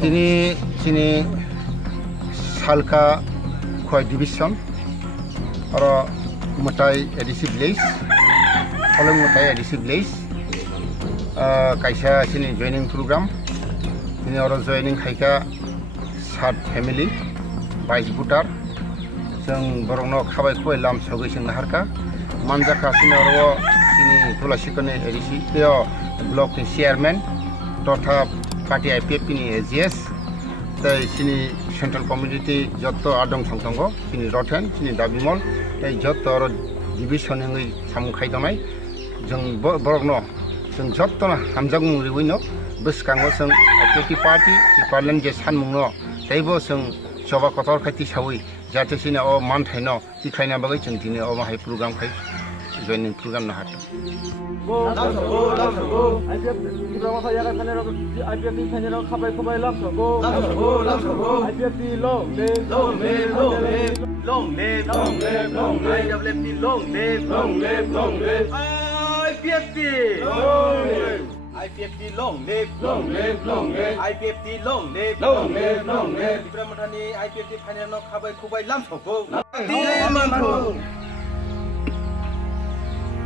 তিনি চিনি সালকা খয় ডিভিশন আর মতাই এডিসি ভিলেজ ফলং মতাই এডিসি ভিলেজ কাইসা চিনি জয়নিং প্রোগ্রাম তিনি আর জয়নিং খাইকা 7 ফ্যামিলি 22 ভোটার जों बरंनो खाबाय खुबाय लाम सगै जों नाहारका मानजाखा सिनि आरो सिनि तुलासिकनि एडिसि तेओ ब्लक नि चेयारमैन तथा पार्टी आईपीएफ नि एजीएस तै सिनि सेंट्रल कमिटी जत्त आदं संतंग सिनि रथेन सिनि दाबिमल तै जत्त आरो डिविजन नि सामुखाय दनाय जों बरंनो जों जत्त हामजागुं रिवैनो बसकांगो जों आईपीएफ पार्टी पार्लियामेंट जे सानमुंनो तैबो जों सभा कथर खायथि सावै जाहाथे सिना अ मान थाइनो दिखायना बागै जों दिनै अ माहाय प्रग्राम खाय जयनिं प्रग्राम ना हाथ IPFT long live, long live, long live. IPFT long live, long live, long live. Dipramthani IPFT final no khabai khubai lam soko.